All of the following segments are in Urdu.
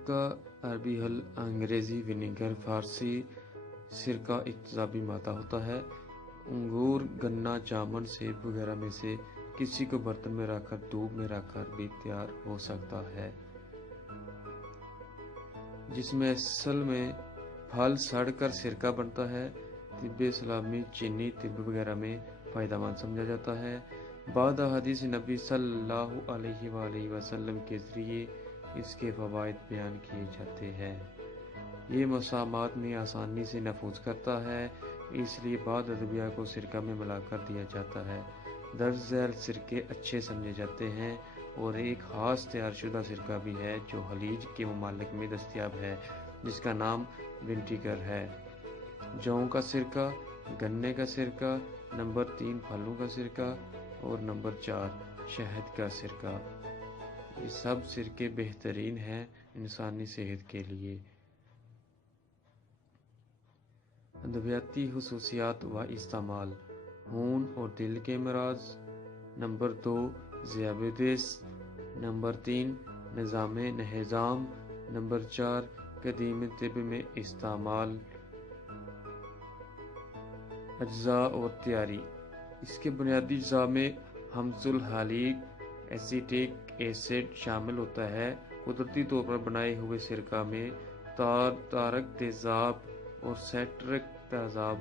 سرکہ عربی حل، انگریزی ونیگر، فارسی سرکہ ایک تیزابی مادہ ہوتا ہے۔ انگور، گنا، جامن، سیب وغیرہ میں سے کسی کو برتن میں رکھ کر دھوپ میں رکھ کر بھی تیار ہو سکتا ہے، جس میں اصل میں پھل سڑ کر سرکہ بنتا ہے۔ طب اسلامی چینی طب وغیرہ میں فائدہ مند سمجھا جاتا ہے۔ بعض احادیث نبی صلی اللہ علیہ وآلہ وسلم کے ذریعے اس کے فوائد بیان کیے جاتے ہیں۔ یہ مسامات میں آسانی سے نفوذ کرتا ہے، اس لیے بعض ادویہ کو سرکہ میں ملا کر دیا جاتا ہے۔ درج ذیل سرکے اچھے سمجھے جاتے ہیں، اور ایک خاص تیار شدہ سرکہ بھی ہے جو خلیج کے ممالک میں دستیاب ہے، جس کا نام ونیگر ہے۔ جوں کا سرکہ، گنے کا سرکہ، نمبر 3 پھلوں کا سرکہ، اور نمبر 4 شہد کا سرکہ۔ یہ سب سرکے بہترین ہیں انسانی صحت کے لیے۔ ادویاتی خصوصیات و استعمال: خون اور دل کے امراض، نمبر 2 ذیابیطس، نمبر 3 نظام انہضام، نمبر 4 قدیم طب میں استعمال۔ اجزاء اور تیاری: اس کے بنیادی اجزاء میں حمض الحلیق ایسیٹک ایسڈ شامل ہوتا ہے۔ قدرتی طور پر بنائے ہوئے سرکہ میں تارک تیزاب اور سیٹرک تیزاب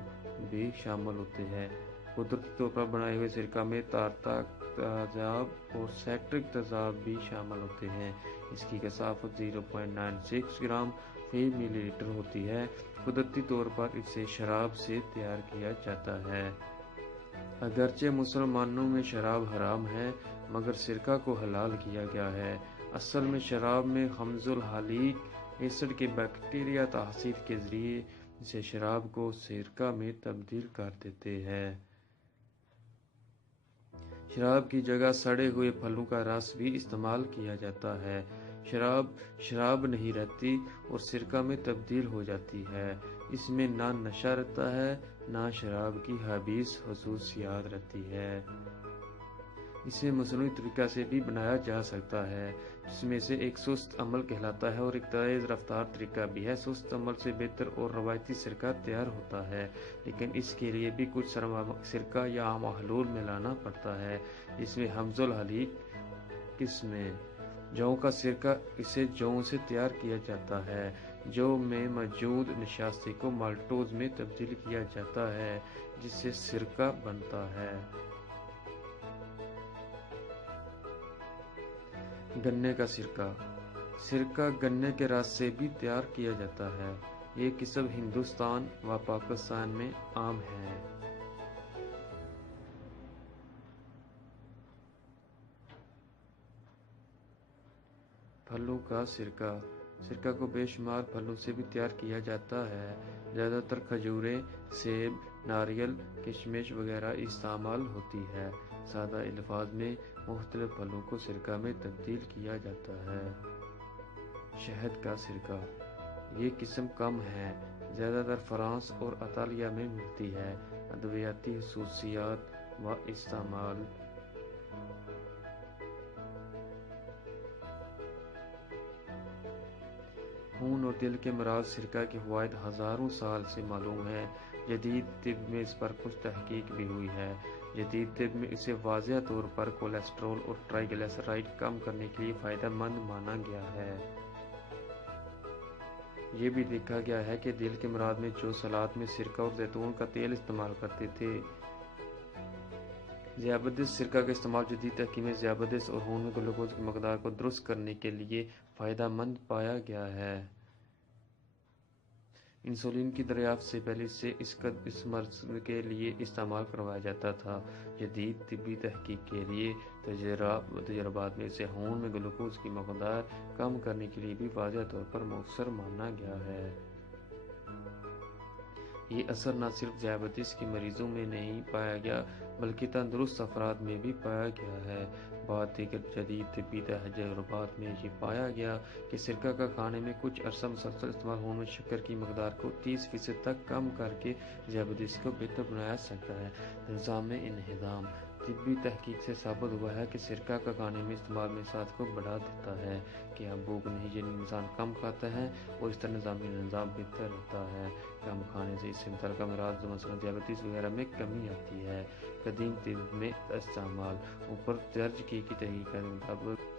بھی شامل ہوتے ہیں۔ قدرتی طور پر بنائے ہوئے سرکہ میں تارک تیزاب اور سیٹرک تیزاب بھی شامل ہوتے ہیں۔ اس کی کثافت 0.96 گرام فی ملی لیٹر ہوتی ہے۔ قدرتی طور پر اسے شراب سے تیار کیا جاتا ہے۔ اگرچہ مسلمانوں میں شراب حرام ہے، مگر سرکہ کو حلال کیا گیا ہے۔ اصل میں شراب میں حمض الحلیق ایسڈ کے بیکٹیریا تحریک کے ذریعے اسے شراب کو سرکہ میں تبدیل کر دیتے ہیں۔ شراب کی جگہ سڑے ہوئے پھلوں کا رس بھی استعمال کیا جاتا ہے۔ شراب نہیں رہتی اور سرکہ میں تبدیل ہو جاتی ہے۔ اس میں نہ نشہ رہتا ہے، نہ شراب کی خبیث خصوصیات رہتی ہے۔ اسے مصنوعی طریقہ سے بھی بنایا جا سکتا ہے، جس میں سے ایک سست عمل کہلاتا ہے اور ایک تیز رفتار طریقہ بھی ہے۔ سست عمل سے بہتر اور روایتی سرکہ تیار ہوتا ہے، لیکن اس کے لیے بھی کچھ سرکہ یا محلول ملانا پڑتا ہے، جس میں حمض الحلیق قسم ہے۔ جوں کا سرکہ: اسے جوں سے تیار کیا جاتا ہے۔ جو میں موجود نشاستے کو مالٹوز میں تبدیل کیا جاتا ہے، جس سے سرکہ بنتا ہے۔ گنے کا سرکہ: سرکہ گنے کے رس سے بھی تیار کیا جاتا ہے۔ یہ قسم ہندوستان و پاکستان میں عام ہے۔ پھلوں کا سرکہ: سرکہ کو بے شمار پھلوں سے بھی تیار کیا جاتا ہے۔ زیادہ تر کھجوریں، سیب، ناریل، کشمش وغیرہ استعمال ہوتی ہے۔ سادہ الفاظ میں مختلف پھلوں کو سرکہ میں تبدیل کیا جاتا ہے۔ شہد کا سرکہ: یہ قسم کم ہے، زیادہ تر فرانس اور اطالیہ میں ملتی ہے۔ ادویاتی خصوصیات و استعمال: خون اور دل کے امراض سرکہ کے فوائد ہزاروں سال سے معلوم ہے۔ جدید طب میں اس پر کچھ تحقیق بھی ہوئی ہے۔ جدید طب میں اسے واضح طور پر کولیسٹرول اور ٹرائیگلیسرائڈ کم کرنے کے لیے فائدہ مند مانا گیا ہے۔ یہ بھی دیکھا گیا ہے کہ دل کے امراض میں جو سلاد میں سرکہ اور زیتون کا تیل استعمال کرتے تھے۔ ذیابیطس: سرکہ کا استعمال جدید تحقیق میں ذیابیطس اور خون میں گلوکوز کی مقدار کو درست کرنے کے لیے فائدہ مند پایا گیا ہے۔ انسولین کی دریافت سے پہلے اسے اس مرض کے لیے استعمال کروایا جاتا تھا۔ جدید طبی تحقیق کے لیے تجربات میں اسے خون میں گلوکوز کی مقدار کم کرنے کے لیے بھی واضح طور پر مؤثر مانا گیا ہے۔ یہ اثر نہ صرف ذیابیطس کے مریضوں میں نہیں پایا گیا بلکہ تندرست افراد میں بھی پایا گیا ہے۔ بعض دیگر جدید طبی تجربات میں یہ پایا گیا کہ سرکہ کا کھانے میں کچھ عرصہ مسلسل استعمال خون میں شکر کی مقدار کو 30% تک کم کر کے ذیابیطس کو بہتر بنایا سکتا ہے۔ نظام انہضام: طبی تحقیق سے ثابت ہوا ہے کہ سرکہ کا کھانے میں استعمال مساعات کو بڑھا دیتا ہے کہ اب بھوک نہیں، یعنی انسان کم کھاتا ہے اور اس طرح نظام بہتر ہوتا ہے۔ کم کھانے سے اس سے متعلقہ امراض مثلا ذیابیطس وغیرہ میں کمی آتی ہے۔ قدیم طب میں استعمال اوپر درج کی طریقہ کے مطابق